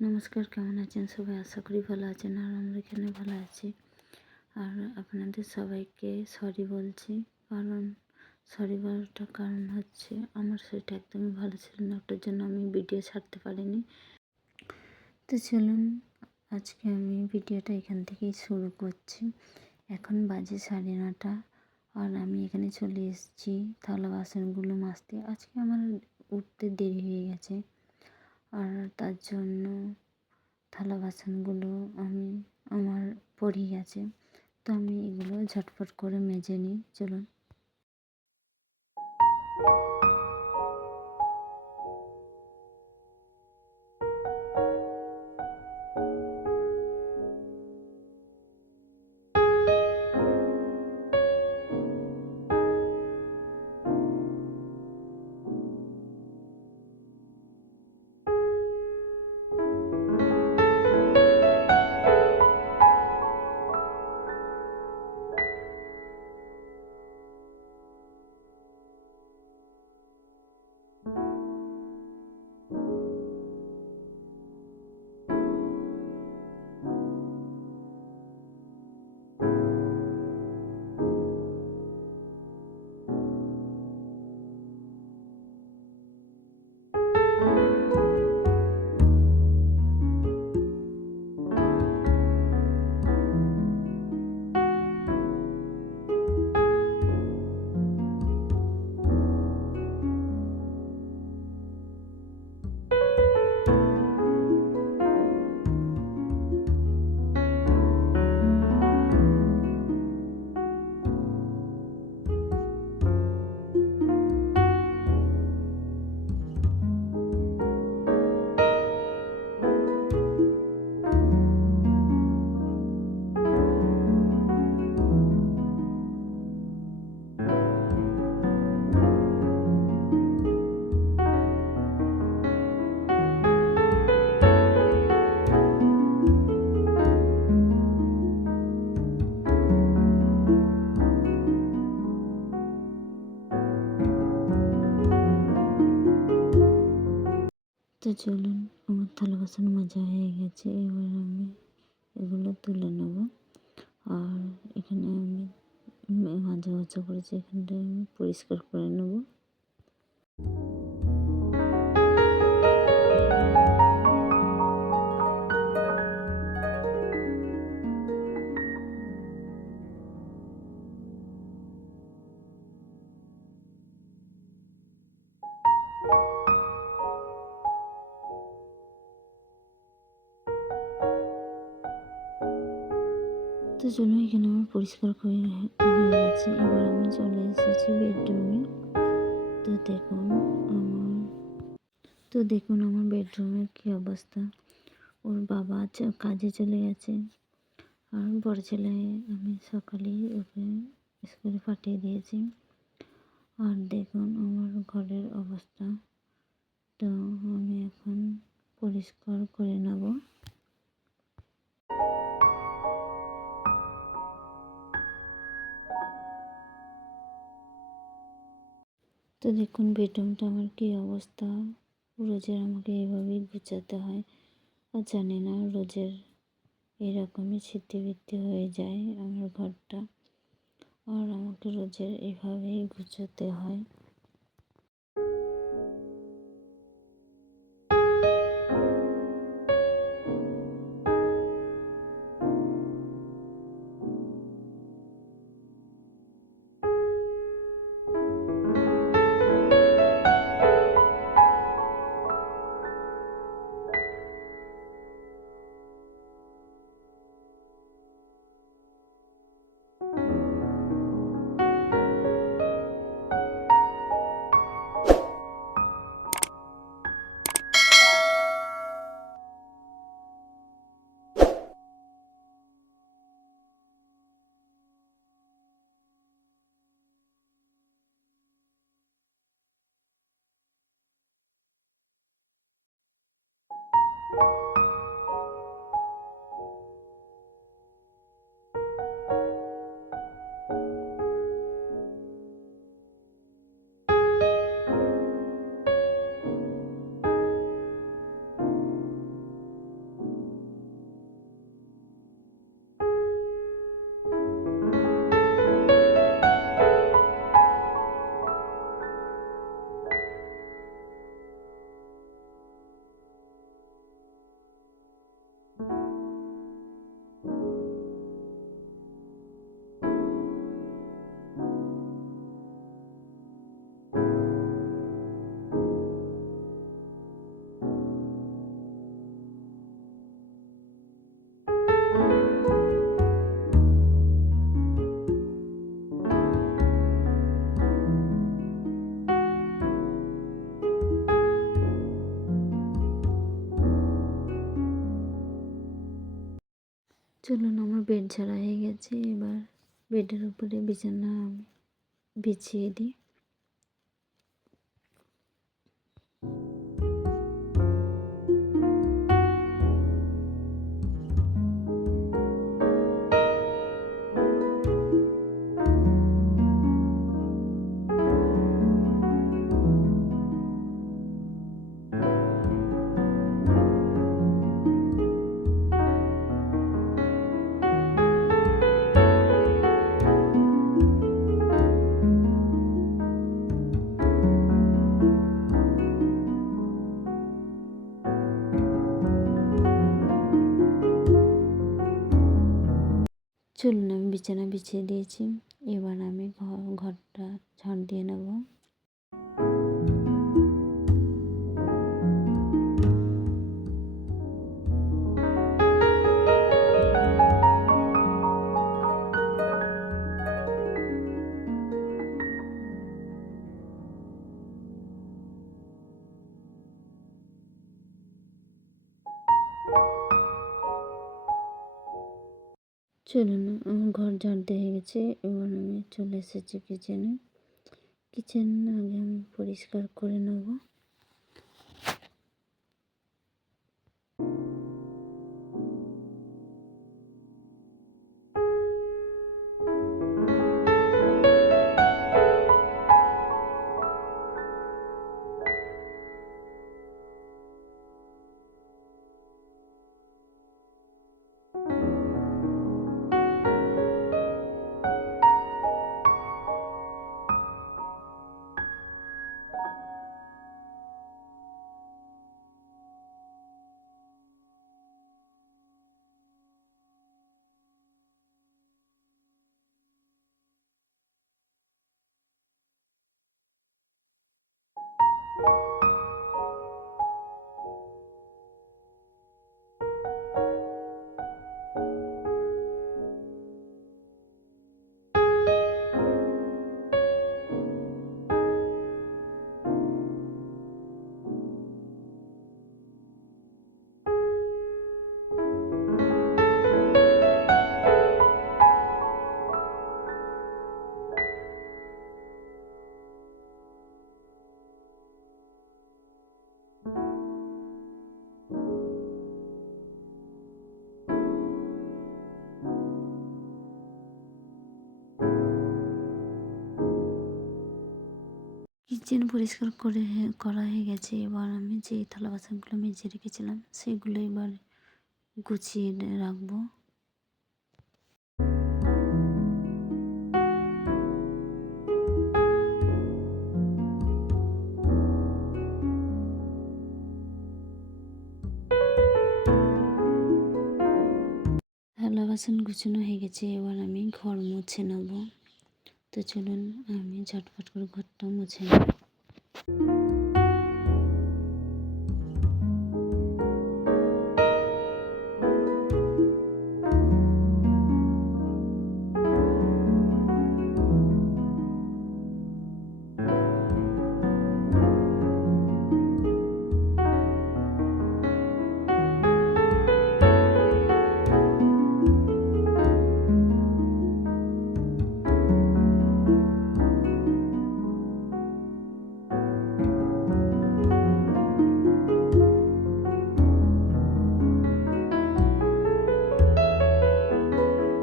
নমস্কার, কেমন আছেন সবাই? আশা করি ভালো আছেন। আর আমরা এখানে ভালো আছি। আর আপনাদের সবাইকে সরি বলছি, কারণ সরি বলাটার কারণ হচ্ছে আমার শরীরটা একদমই ভালো ছিল না, ওটার জন্য আমি ভিডিও ছাড়তে পারিনি। তো চলুন আজকে আমি ভিডিওটা এখান থেকেই শুরু করছি। এখন বাজে 9:30 আর আমি এখানে চলে এসেছি থালা বাসনগুলো মাজতে। আজকে আমার উঠতে দেরি হয়ে গেছে, আর তার জন্য থালা বাসনগুলো আমার পড়ে গেছে। তো আমি এগুলো ঝটপট করে মেজে নিই। চলুন। তো চলুন, আমার থালা বাসন মাজা হয়ে গেছে। এবার আমি এগুলো তুলে নেব। আর এখানে আমি মাজা করেছি, এখানটা আমি পরিষ্কার করে নেব। তো চলুন, এখানে আমার পরিষ্কার করে হয়ে গেছে। এবার আমি চলে এসেছি বেডরুমে। তো দেখুন আমার বেডরুমের কী অবস্থা। ওর বাবা কাজে চলে গেছে, আর বড় ছেলে আমি সকালেই ওকে স্কুলে পাঠিয়ে দিয়েছি। আর দেখুন আমার ঘরের অবস্থা। তো আমি এখন পরিষ্কার করে নেব। তো দেখুন বেডরুমটা আমার কী অবস্থা। রোজের আমাকে এভাবেই গুছাতে হয়, আর জানি না রোজের এরকমই ছিট্টিবিত্তি হয়ে যায় আমার ঘরটা, আর আমাকে রোজের এভাবেই গুছাতে হয়। চলুন, আমার বেড ঝাড়া হয়ে গেছে। এবার বেডের উপরে বিছানা আমি বিছিয়ে দিই। চলুন, আমি বিছানা বিছিয়ে দিয়েছি। এবার আমি ঘরটা ঝাড় দিয়ে নেব। চলুন, আমার ঘর ঝাড় দিয়ে হয়ে গেছে। এবার আমি চলে এসেছি কিচেনে। কিচেন আগে আমি পরিষ্কার করে নেব। কিচেন পরিষ্কার করা হয়ে গেছে। এবার আমি যে থালা বাসনগুলো মেজে রেখেছিলাম সেগুলো এবার গুছিয়ে রাখবো। থালা বাসন গুছানো হয়ে গেছে। এবার আমি ঘর মুছে নেব। তো চলুন, আমি ঝটপট করে ঘরটা মুছে নেব।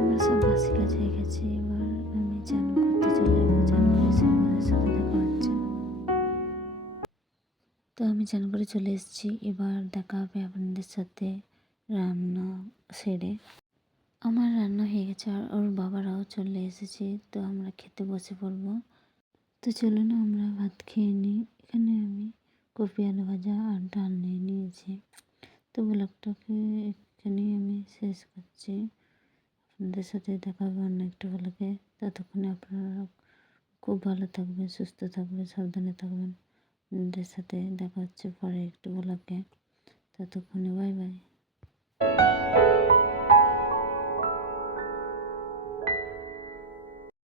আমার সব বাসি কাজ হয়ে গেছে। এবার আমি চান করতে চলে যাবো। চান করে এসে আপনাদের সাথে দেখা হচ্ছে। তো আমি চান করে চলে এসেছি। এবার দেখা হবে আপনাদের সাথে রান্না সেরে। আমার রান্না হয়ে গেছে আর ওর বাবারাও চলে এসেছে। তো আমরা খেতে বসে পড়বো। তো চলুন আমরা ভাত খেয়ে নিই। এখানে আমি কপি আলু ভাজা আর ডাল নিয়ে নিয়েছি। তো ব্লগটাকে এখানেই আমি শেষ করছি। আপনাদের সাথে দেখা হবে অন্য একটা ব্লগে। ততক্ষণে আপনারা খুব ভালো থাকবেন, সুস্থ থাকবেন, সাবধানে থাকবেন। আপনাদের সাথে দেখা হচ্ছে পরে একটু ব্লগে। ততক্ষণে বাই বাই।